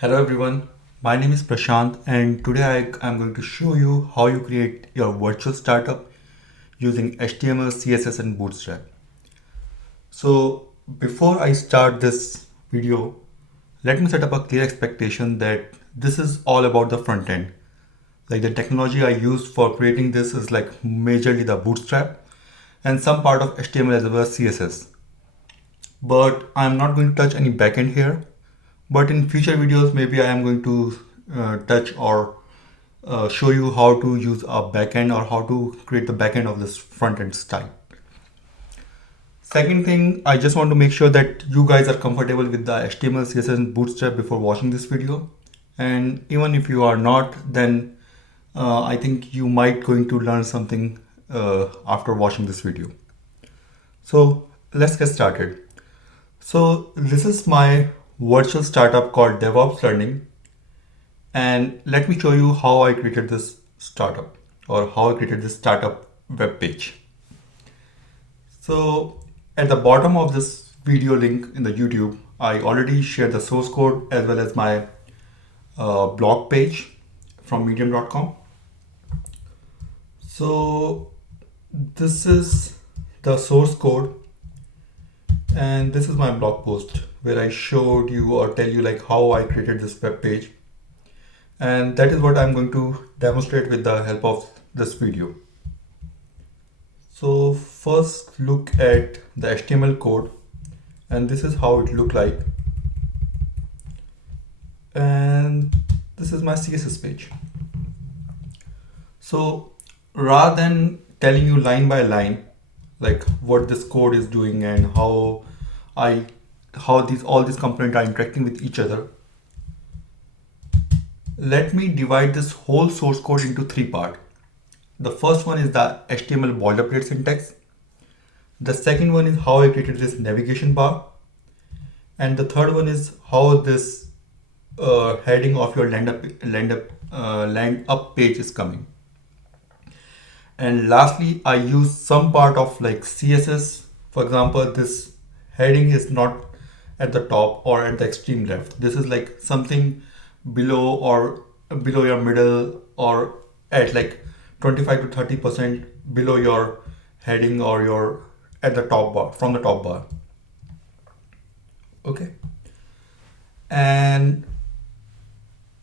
Hello everyone, my name is Prashant and today I'm going to show you how you create your virtual startup using HTML, CSS and Bootstrap. So before I start this video, let me set up a clear expectation that this is all about the front end. Like the technology I used for creating this is like majorly the Bootstrap and some part of HTML as well as CSS. But I'm not going to touch any backend here. But in future videos, maybe I am going to touch or show you how to use a backend or how to create the backend of this front end style. Second thing, I just want to make sure that you guys are comfortable with the HTML, CSS and Bootstrap before watching this video. And even if you are not, then I think you might going to learn something after watching this video. So let's get started. So this is my virtual startup called DevOps Learning. And let me show you how I created this startup or how I created this startup web page. So at the bottom of this video link in the YouTube, I already shared the source code as well as my blog page from medium.com. So this is the source code and this is my blog post where I showed you or tell you like how I created this web page. And that is what I'm going to demonstrate with the help of this video. So first look at the HTML code and this is how it looked like. And this is my CSS page. So rather than telling you line by line, like what this code is doing and how all these components are interacting with each other, let me divide this whole source code into three parts. The first one is the HTML boilerplate syntax. The second one is how I created this navigation bar. And the third one is how this heading of your land up page is coming. And lastly, I use some part of like CSS. For example, this heading is not at the top or at the extreme left. This is like something below or below your middle or at like 25 to 30% below your heading or your at the top bar, from the top bar. Okay. And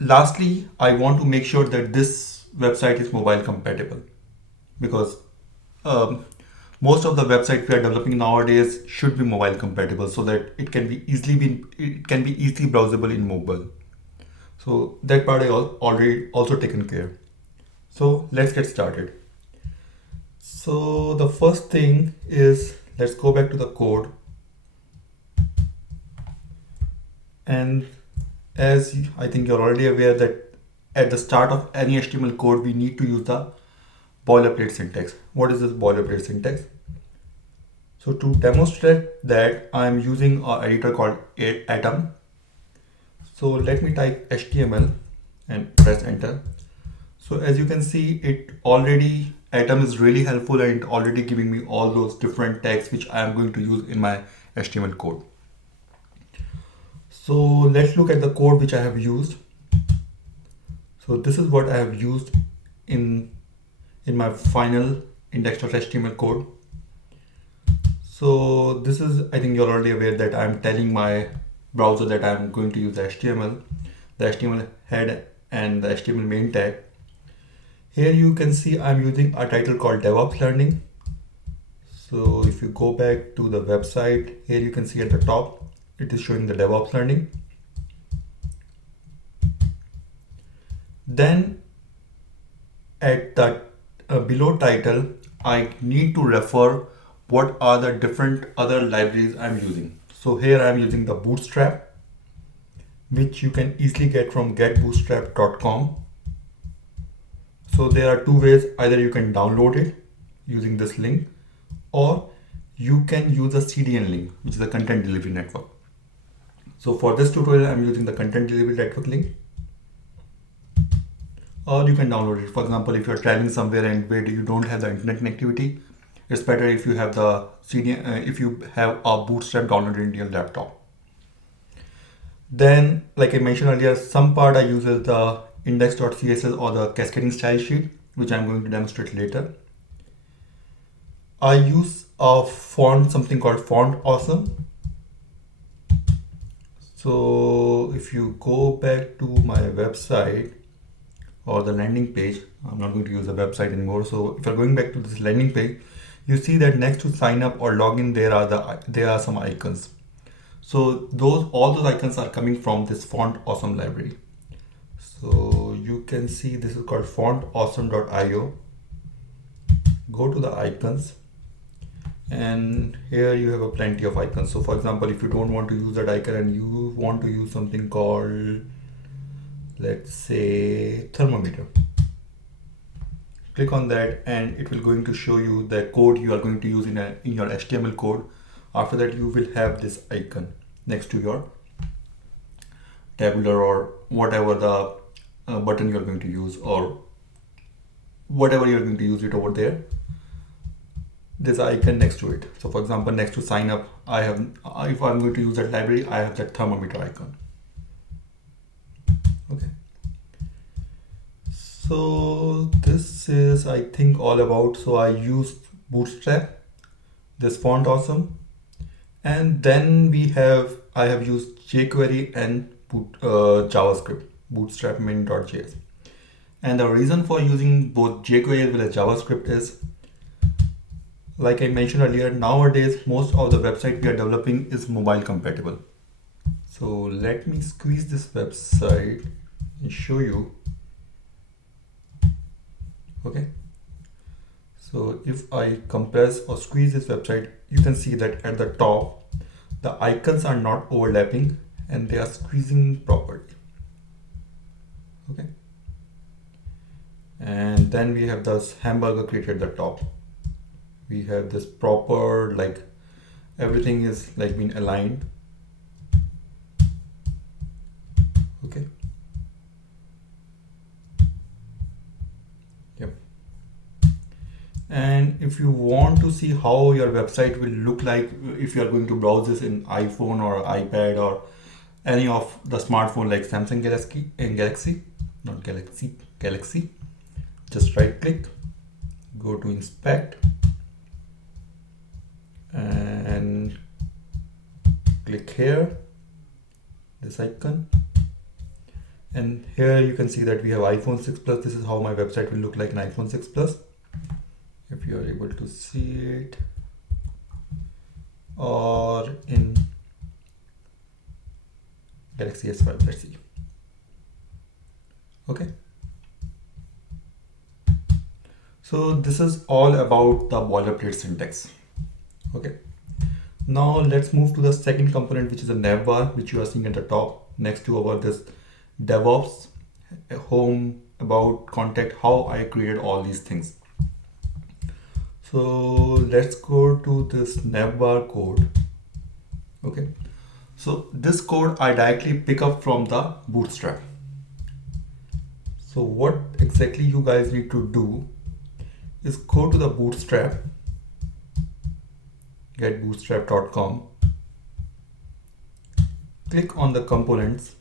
lastly, I want to make sure that this website is mobile compatible because most of the websites we are developing nowadays should be mobile compatible so that it can be easily browsable in mobile. So that part I already also taken care. So let's get started. So the first thing is, let's go back to the code. And as I think you're already aware that at the start of any HTML code, we need to use the boilerplate syntax. What is this boilerplate syntax? So to demonstrate that, I'm using an editor called Atom. So let me type HTML and press enter. So as you can see, Atom is really helpful and it already giving me all those different tags which I am going to use in my HTML code. So let's look at the code which I have used. So this is what I have used in my final index.html code. So this is, I think you're already aware that I'm telling my browser that I'm going to use the HTML head and the HTML main tag. Here you can see I'm using a title called DevOps Learning. So if you go back to the website, here you can see at the top, it is showing the DevOps Learning. Then at the below title, I need to refer what are the different other libraries I'm using. So here I'm using the Bootstrap, which you can easily get from getbootstrap.com. So there are two ways, either you can download it using this link or you can use a CDN link, which is a content delivery network. So for this tutorial, I'm using the content delivery network link. Or you can download it. For example, if you're traveling somewhere and where you don't have the internet connectivity, it's better if you have the CDN, if you have a Bootstrap downloaded in your laptop. Then, like I mentioned earlier, some part I use is the index.css or the cascading style sheet, which I'm going to demonstrate later. I use a font, something called Font Awesome. So if you go back to my website or the landing page, I'm not going to use the website anymore. So if you're going back to this landing page, you see that next to sign up or login, there are some icons. So all those icons are coming from this Font Awesome library. So you can see this is called fontawesome.io. Go to the icons, and here you have a plenty of icons. So for example, if you don't want to use that icon and you want to use something called, let's say, thermometer, click on that and it will going to show you the code you are going to use in your HTML code. After that, you will have this icon next to your tabular or whatever the button you're going to use, or whatever you're going to use it over there. There's an icon next to it. So for example, next to sign up, I have, if I'm going to use that library, I have that thermometer icon. Okay. So this is, I think, all about. So I used Bootstrap, this Font Awesome, and then I have used jQuery and JavaScript, Bootstrap main.js. And the reason for using both jQuery as well as JavaScript is, like I mentioned earlier, nowadays most of the website we are developing is mobile compatible. So let me squeeze this website and show you. Okay. So if I compress or squeeze this website, you can see that at the top, the icons are not overlapping and they are squeezing properly. Okay. And then we have this hamburger created at the top. We have this proper, like everything is like being aligned. Okay. Yep. And if you want to see how your website will look like, if you are going to browse this in iPhone or iPad or any of the smartphone like Samsung Galaxy, just right click, go to inspect and click here, this icon, and here you can see that we have iPhone 6 Plus. This is how my website will look like in iPhone 6 Plus, if you are able to see it, or in Galaxy S5. Let's see. Okay. So this is all about the boilerplate syntax. Okay. Now let's move to the second component, which is a navbar, which you are seeing at the top next to our this DevOps, home, about, contact, how I created all these things. So let's go to this navbar code. Okay. So this code I directly pick up from the Bootstrap. So what exactly you guys need to do is go to the Bootstrap, get bootstrap.com, click on the components,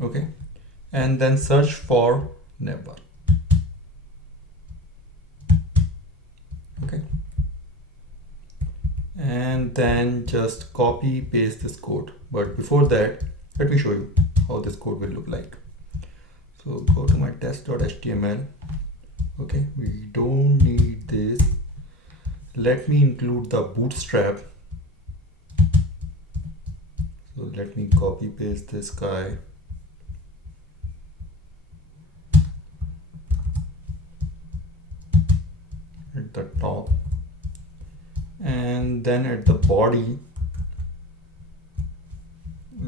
okay, and then search for navbar. Okay, and then just copy paste this code. But before that, let me show you how this code will look like. So go to my test.html. Okay, we don't need this. Let me include the Bootstrap. So let me copy paste this guy. At the top. And then at the body,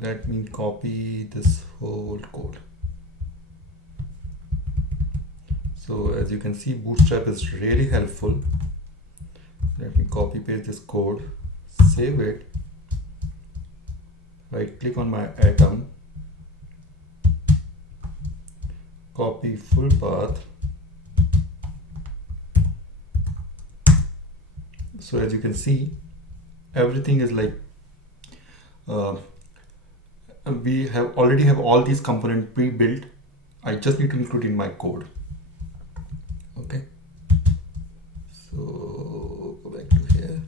let me copy this whole code. So as you can see, Bootstrap is really helpful. Let me copy paste this code, save it, right click on my atom, copy full path. So as you can see, everything is like we have already have all these components pre-built. I just need to include in my code. Okay, so go back to here.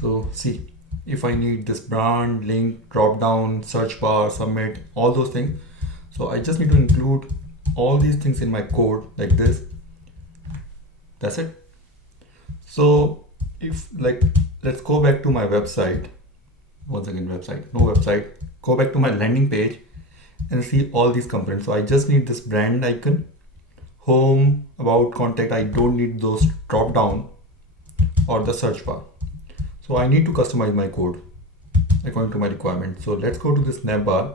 So see, if I need this brand, link, drop down, search bar, submit, all those things. So I just need to include all these things in my code like this. That's it. So if like, let's go back to my website. Once again, website, no website. Go back to my landing page and see all these components. So I just need this brand icon, home, about, contact. I don't need those drop down or the search bar. So I need to customize my code according to my requirement. So let's go to this Navbar.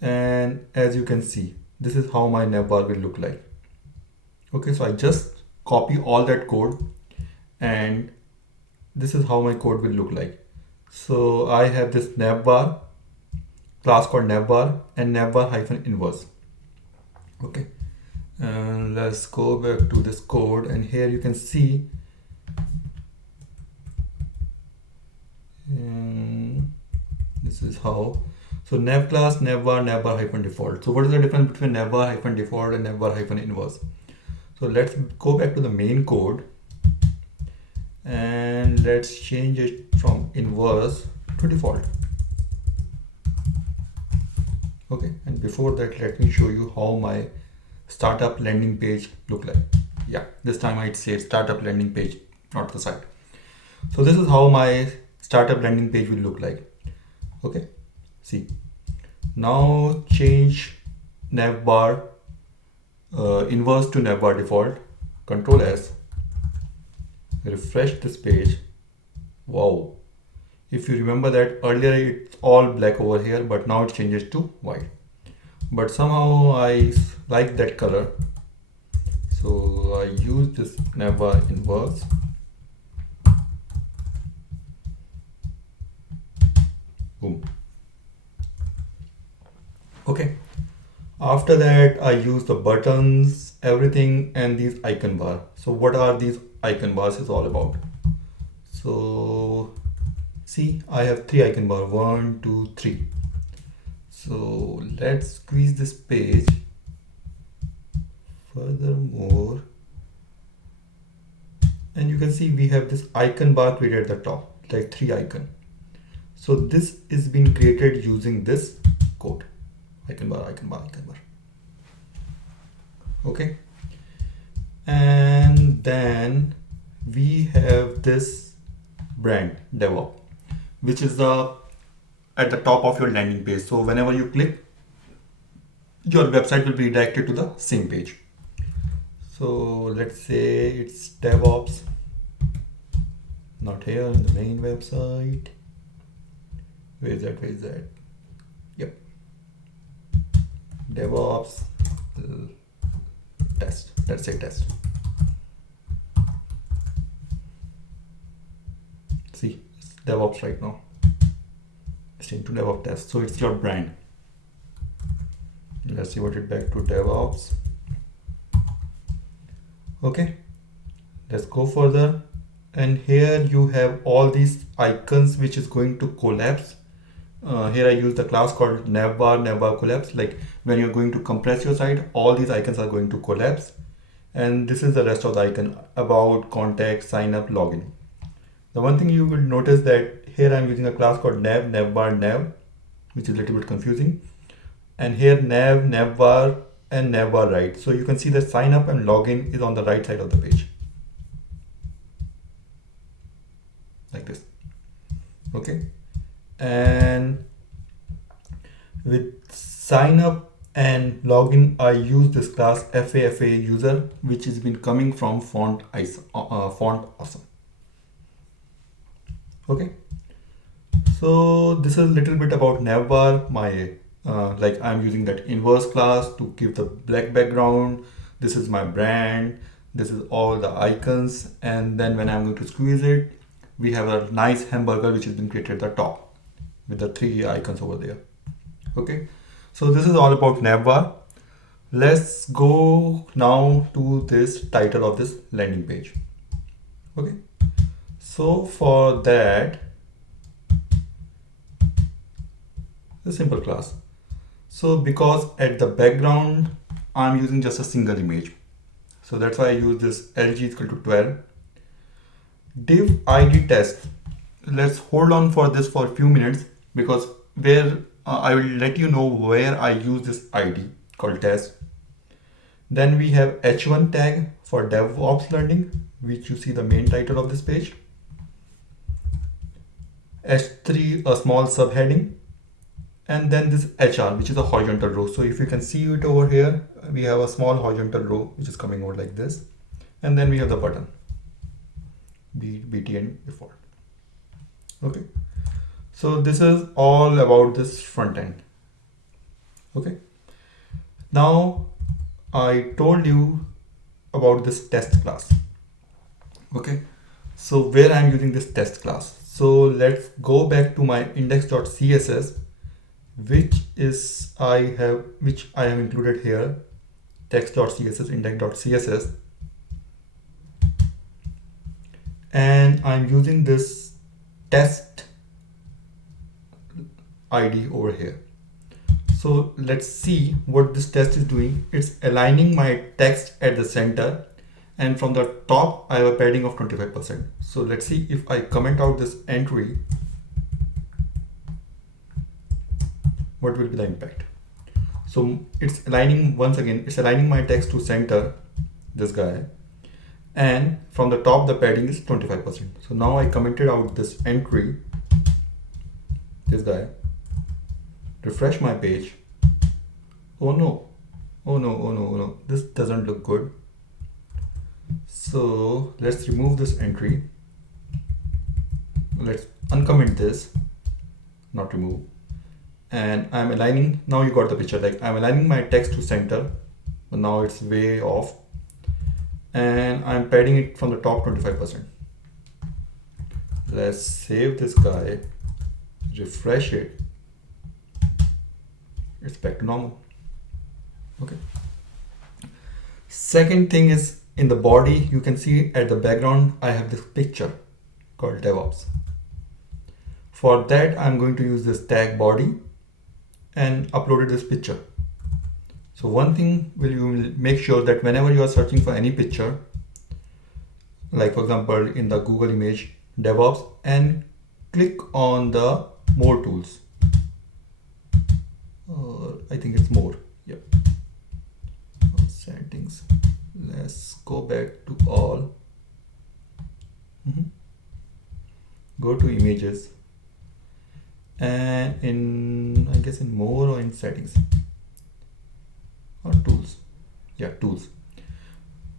And as you can see, this is how my Navbar will look like. Okay, so I just copy all that code and this is how my code will look like. So I have this Navbar, class called Navbar and Navbar hyphen inverse. Okay, and let's go back to this code and here you can see this is how. So nav class, navbar, navbar hyphen default. So what is the difference between navbar hyphen default and navbar hyphen inverse? So let's go back to the main code and let's change it from inverse to default. Okay, and before that, let me show you how my startup landing page look like. Yeah, this time I'd say startup landing page, not the site. So this is how my startup landing page will look like. Okay, see, now change navbar inverse to navbar default, Control S, refresh this page. Wow, if you remember that earlier it's all black over here, but now it changes to white. But somehow I like that color, so I use this navbar inverse. Boom. Okay, after that I use the buttons, everything, and these icon bar. So what are these icon bars is all about? So see, I have 3 icon bar, 1, 2, 3. So let's squeeze this page furthermore, and you can see we have this icon bar created at the top, like 3 icon. So this is being created using this code, icon bar, icon bar, icon bar. Okay, and then we have this brand DevOps, which is at the top of your landing page. So whenever you click, your website will be redirected to the same page. So let's say it's DevOps, not here in the main website. Where is that? Where is that? Yep. DevOps test. Let's say test. See, it's DevOps right now. It's into DevOps test. So it's your brand. Let's revert it back to DevOps. Okay. Let's go further. And here you have all these icons which is going to collapse. Here I use the class called Navbar collapse. Like when you're going to compress your site, all these icons are going to collapse. And this is the rest of the icon: about, contact, sign up, login. The one thing you will notice that here I'm using a class called navbar nav, which is a little bit confusing. And here navbar and navbar right. So you can see that sign up and login is on the right side of the page. Like this. Okay. And with sign up and login, I use this class FAFA user, which has been coming from font awesome. Okay, so this is a little bit about Navbar. My like I'm using that inverse class to give the black background. This is my brand. This is all the icons, and then when I'm going to squeeze it, we have a nice hamburger which has been created at the top with the 3 icons over there. Okay, so this is all about Navbar. Let's go now to this title of this landing page. Okay, so for that a simple class. So because at the background I'm using just a single image, so that's why I use this LG is equal to 12. Div ID test. Let's hold on for this for a few minutes, because where I will let you know where I use this ID called test. Then we have h1 tag for DevOps learning, which you see the main title of this page. h3 a small subheading, and then this HR, which is a horizontal row. So if you can see it over here, we have a small horizontal row which is coming out like this, and then we have the button BTN default. Okay, so this is all about this front end. Okay, now I told you about this test class. Okay, so where I'm using this test class. So let's go back to my index.css, which I have included here, text.css, index.css, and I'm using this test ID over here. So let's see what this test is doing. It's aligning my text at the center, and from the top I have a padding of 25%. So let's see if I comment out this entry, what will be the impact. So it's aligning, once again, it's aligning my text to center, this guy, and from the top the padding is 25%. So now I commented out this entry, this guy, refresh my page. Oh no, oh no, oh no, oh no, this doesn't look good. So let's remove this entry. Let's uncomment this, not remove. And I'm aligning, now you got the picture, like I'm aligning my text to center, but now it's way off, and I'm padding it from the top 25%. Let's save this guy, refresh it, it's back to normal. Okay. Second thing is, in the body, you can see at the background I have this picture called DevOps. For that I'm going to use this tag body and uploaded this picture. So one thing, you will make sure that whenever you are searching for any picture, like for example in the Google image DevOps, and click on the more tools, I think it's more, yep, settings, let's go back to all, go to images, and in, I guess in more or in settings or tools, yeah, tools,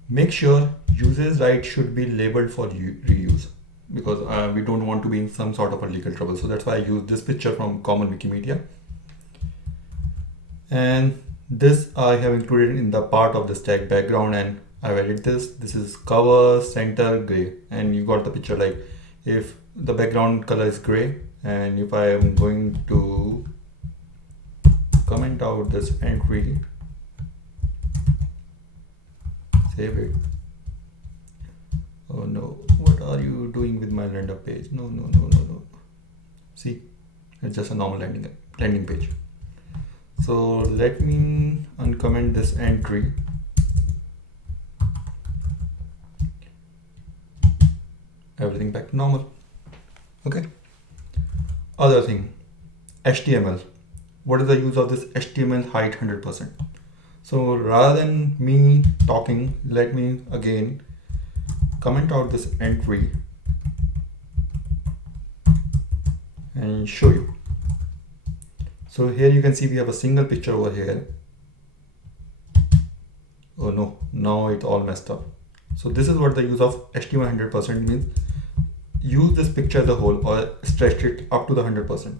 make sure users right should be labeled for reuse, because we don't want to be in some sort of a legal trouble. So that's why I use this picture from Common Wikimedia, and this I have included in the part of the stack background, and I've added this is cover center gray, and you got the picture, like if the background color is gray, and if I am going to comment out this entry, save it. Oh no, what are you doing with my render page? No, no, no, no, no. See, it's just a normal landing page. So let me uncomment this entry. Everything back to normal. Okay. Other thing, HTML. What is the use of this HTML height 100%? So rather than me talking, let me again comment out this entry and show you. So here you can see we have a single picture over here. Oh no, now it's all messed up. So this is what the use of HTML 100% means. Use this picture as a whole or stretch it up to the 100%.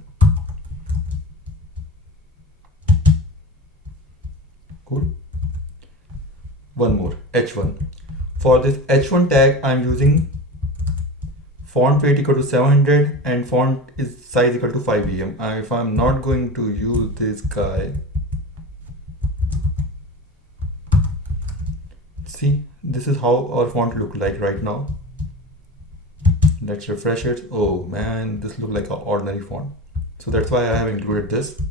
Cool. One more, H1. For this H1 tag, I'm using font weight equal to 700 and font is size equal to 5 em. If I'm not going to use this guy, see, this is how our font look like right now. Let's refresh it. Oh man, this looks like an ordinary font. So that's why I have included this.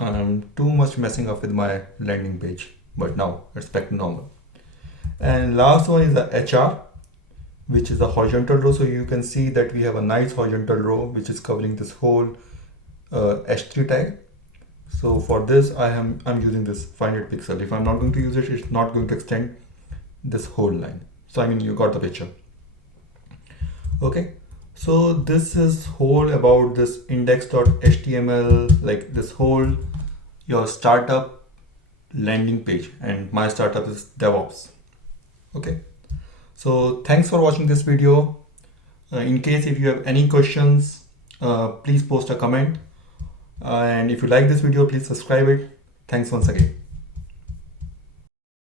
I'm too much messing up with my landing page, but now it's back to normal. And last one is the HR, which is the horizontal row. So you can see that we have a nice horizontal row which is covering this whole h3 tag. So for this I'm using this 500 pixel. If I'm not going to use it, it's not going to extend this whole line. So I mean, you got the picture. Okay, so this is whole about this index.html, like this whole your startup landing page, and my startup is DevOps. Okay, so thanks for watching this video. In case if you have any questions, please post a comment. And if you like this video, please subscribe it. Thanks once again.